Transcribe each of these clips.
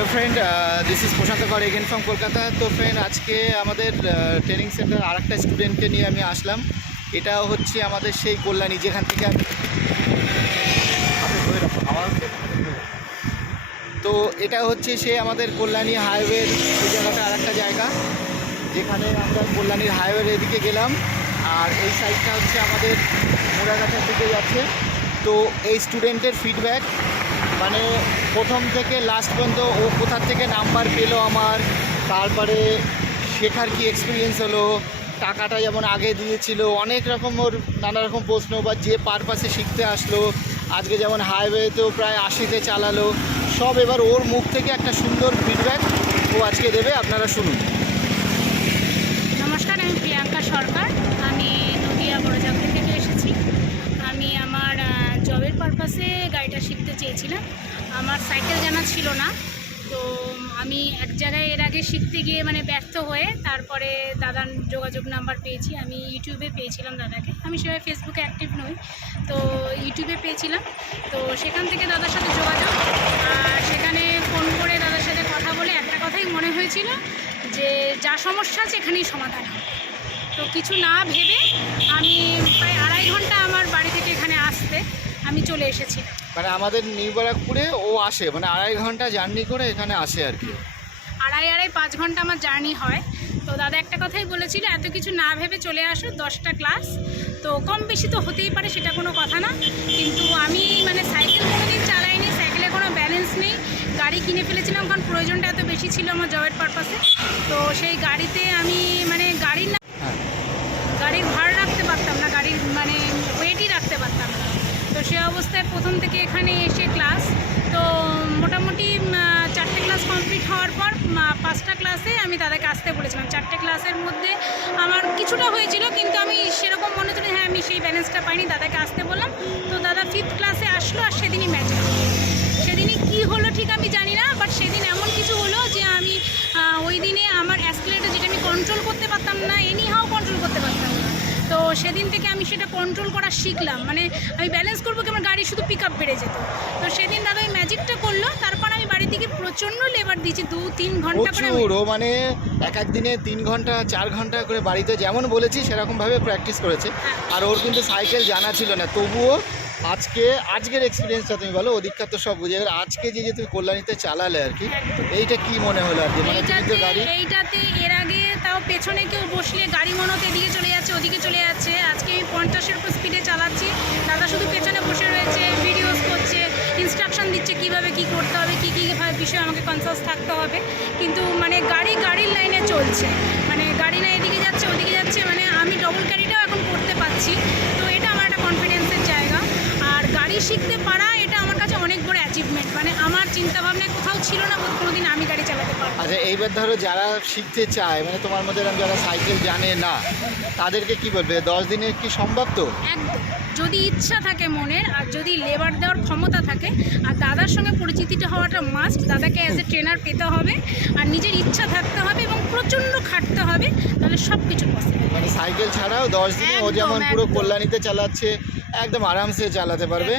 Hello friend, this is প্রশান্ত কর again from Kolkata. তো friend, আজকে আমাদের ট্রেনিং সেন্টার আরেকটা স্টুডেন্টকে নিয়ে আমি আসলাম। এটা হচ্ছে আমাদের সেই কল্যাণী, যেখান থেকে তো এটা হচ্ছে সে আমাদের কল্যাণী হাইওয়ের সেই জায়গাটা আরেকটা জায়গা, যেখানে আমরা কল্যাণীর হাইওয়ের এদিকে গেলাম। আর এই সাইডটা হচ্ছে আমাদের মোড়াঘাটার দিকে যাচ্ছে। তো এই স্টুডেন্টের ফিডব্যাক, মানে প্রথম থেকে লাস্ট পর্যন্ত ও কোথার থেকে নাম্বার পেলো আমার, তারপরে শেখার কি এক্সপিরিয়েন্স হলো, টাকাটা যেমন আগে দিয়েছিল, অনেক রকম ওর নানা রকম প্রশ্ন, বা যে পারপাসে শিখতে আসলো, আজকে যেমন হাইওয়েতেও প্রায় 80-তে চালালো, সব এবার ওর মুখ থেকে একটা সুন্দর ফিডব্যাক ও আজকে দেবে। আপনারা শুনুন। নমস্কার, আমি প্রিয়াঙ্কা সরকার। আমি নদিয়া বড়জাগরি থেকে এসেছি। আমি আমার জবের পারপাসে গাড়িটা শিখতে চেয়েছিলাম। আমার সাইকেল জানা ছিল না, তো আমি এক জায়গায় এর আগে শিখতে গিয়ে ব্যর্থ হয়ে তারপরে দাদার যোগাযোগ নাম্বার পেয়েছি। আমি ইউটিউবে পেয়েছিলাম দাদাকে। আমি সেভাবে ফেসবুকে অ্যাক্টিভ নই, তো ইউটিউবে পেয়েছিলাম। তো সেখান থেকে দাদার সাথে যোগাযোগ, আর সেখানে ফোন করে দাদার সাথে কথা বলে একটা কথাই মনে হয়েছিল যে যা সমস্যা আছে এখানেই সমাধান হবে। তো কিছু না ভেবে আমি প্রায় 2.5 ঘন্টা আমার বাড়ি থেকে এখানে আসতে আমি চলে এসেছি। মানে আমাদের নিউ ব্যারাকপুরে ও আসে, মানে 2.5 ঘন্টা জার্নি করে এখানে আসে আর কি। 2.5 ঘন্টা আমার জার্নি হয়। তো দাদা একটা কথাই বলেছিল, এত কিছু না ভেবে চলে আসো, 10টা ক্লাস তো কম বেশি তো হতেই পারে, সেটা কোনো কথা না। কিন্তু আমি সাইকেল কোনোদিন চালাইনি, সাইকেলে কোনো ব্যালেন্স নেই। গাড়ি কিনে ফেলেছিলাম কারণ প্রয়োজনটা এত বেশি ছিল আমার জবের পারপাসে। তো সেই গাড়িতে আমি গাড়ির ভাড়া রাখতে পারতাম না, গাড়ির ওয়েটই রাখতে পারতাম না। তো সে অবস্থায় প্রথম থেকে এখানে এসে ক্লাস, তো মোটামুটি 4টে ক্লাস কমপ্লিট হওয়ার পর 5টা ক্লাসে আমি দাদাকে আসতে বলেছিলাম। 4টে ক্লাসের মধ্যে আমার কিছুটা হয়েছিল, কিন্তু আমি সেরকম মনে হচ্ছিল হ্যাঁ আমি সেই ব্যালেন্সটা পাইনি, দাদাকে আসতে বললাম। তো দাদা 5th ক্লাসে আসলো, আর সেদিনই ম্যাজিক। সেদিনই কী হলো ঠিক আমি জানি না, বাট সেদিন এমন কিছু হলো যে আমি ওই দিনে আমার অ্যাক্সিলারেটর, যেটা আমি কন্ট্রোল করতে পারতাম না, এনিহাও কন্ট্রোল করতে পারতাম না। তো সেদিন থেকে আমি সেটা কন্ট্রোল করা শিখলাম। আমি ব্যালেন্স করবো কি, আমার গাড়ি শুধু পিক আপ বেড়ে যেত। তো সেদিন দাদা ওই ম্যাজিকটা করলো। তারপর আমি বাড়ি থেকে প্রচণ্ড লেবার দিয়েছি, 2-3 ঘন্টা করে। ও এক দিনে 3 ঘন্টা 4 ঘন্টা করে বাড়িতে যেমন বলেছি সেরকমভাবে প্র্যাকটিস করেছে। আর ওর কিন্তু সাইকেল জানা ছিল না, তবুও আজকের এক্সপিরিয়েন্সটা তুমি বলো। ওদিককার তো সব বুঝে গেলে, আজকে যে তুমি কল্যাণীতে চালালে আর কি, এইটা কি মনে হলো আর কি? এইটাতে এর আগে তাও পেছনে কেউ বসলে গাড়ি মনে হতো এদিকে চলে যাচ্ছে ওদিকে চলে যাচ্ছে। আজকে আমি 50-এর উপর স্পিডে চালাচ্ছি, দাদা শুধু পেছনে বসে রয়েছে, ভিডিওস করছে, ইনস্ট্রাকশন দিচ্ছে কীভাবে কী করতে হবে, কী কী বিষয়ে আমাকে কনসাস থাকতে হবে। কিন্তু গাড়ির লাইনে চলছে, গাড়ি না এদিকে যাচ্ছে ওদিকে যাচ্ছে, আমি ডবল ক্যারিটাও এখন করতে পারছি। তো এটা আমার একটা কনফিডেন্সের জায়গা। আর গাড়ি শিখতে পারা এটা আমার কাছে অনেক বড় অ্যাচিভমেন্ট। আমার চিন্তাভাবনায় কোথাও ছিল না কোনোদিন আমি গাড়ি চালাতে পারবো। আচ্ছা, এইবার ধরো যারা শিখতে চায়, তোমার মধ্যে যারা সাইকেল জানে না, তাদেরকে কি বলবে? 10 দিনে কি সম্ভব? তো একদম, যদি ইচ্ছা থাকে মনের, আর যদি লেবার দেওয়ার ক্ষমতা থাকে, আর দাদার সঙ্গে পরিচিতিটা হওয়াটা মাস্ট। দাদাকে অ্যাজ এ ট্রেনার পেতে হবে, আর নিজের ইচ্ছা থাকতে হবে, এবং প্রচণ্ড খাটতে হবে, তাহলে সব কিছু পসিবল। সাইকেল ছাড়াও 10 দিনে ও যেমন পুরো কল্যাণীতে চালাচ্ছে, একদম আরামসে চালাতে পারবে।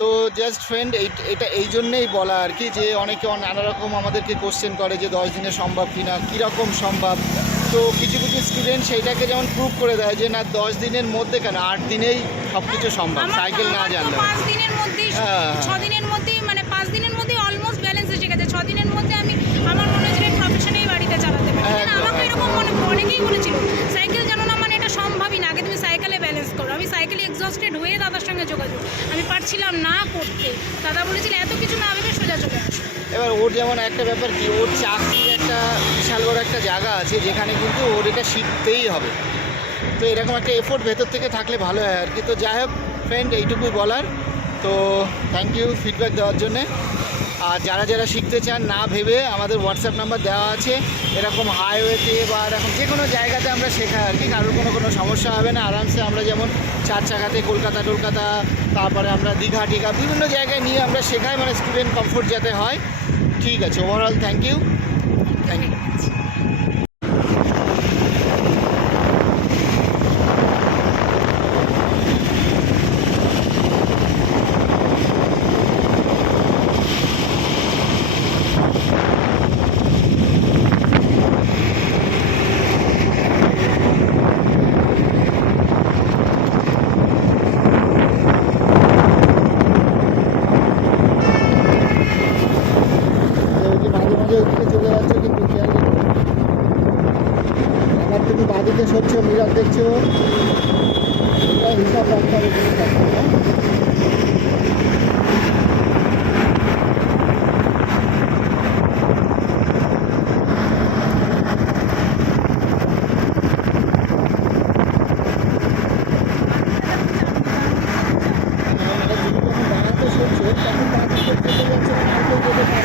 তো জাস্ট ফ্রেন্ড, এটা এই জন্যেই বলা আর কি, যে অনেকে নানা রকম আমাদেরকে কোশ্চেন করে যে 10 দিনে সম্ভব কিনা, কীরকম সম্ভব। তো কিছু স্টুডেন্ট সেইটাকে যেমন প্রুভ করে দেয় যে না, 10 দিনের মধ্যে কেন, 8 দিনেই সব কিছু সম্ভব সাইকেল না জানলে। 5 দিনের মধ্যেই, 6 দিনের মধ্যেই, 5 দিনের মধ্যেই অলমোস্ট ব্যালেন্স এসে গেছে। 6 দিনের মধ্যে আমি আমার মনে হয়েছিল প্রফেশনেই বাড়িতে চালাতে পারি। আমাকে এরকম অনেকেই বলেছিল সাইকেল জানো না, এটা সম্ভবই না, আগে তুমি সাইকেলে ব্যালেন্স করো। আমি সাইকেলে এক্সস্টেড হয়ে দাদার সঙ্গে যোগাযোগ, আমি পারছিলাম না করতে। দাদা বলেছিল এত কিছু না ভেবে সোজা চলে আসো। এবার ওর যেমন একটা ব্যাপার কি, ওর চাকরির একটা বিশাল বড় একটা জায়গা আছে, যেখানে কিন্তু ওর এটা শিখতেই হবে। তো এরকম একটা এফোর্ট ভেতর থেকে থাকলে ভালো হয় আর কি। তো যাই হোক ফ্রেন্ড, এইটুকুই বলার। তো থ্যাংক ইউ ফিডব্যাক দেওয়ার জন্যে। আর যারা শিখতে চান, না ভেবে আমাদের হোয়াটসঅ্যাপ নাম্বার দেওয়া আছে। এরকম হাইওয়েতে বা এরকম যে কোনো জায়গাতে আমরা শেখাই আর কি, কারোর কোনো সমস্যা হবে না। আরামসে আমরা যেমন 4 চাকাতে কলকাতা, তারপরে আমরা দীঘা বিভিন্ন জায়গায় নিয়ে আমরা শেখাই, স্টুডেন্ট কমফোর্ট যাতে হয়। ঠিক আছে, ওভারঅল থ্যাংক ইউ। কোথায়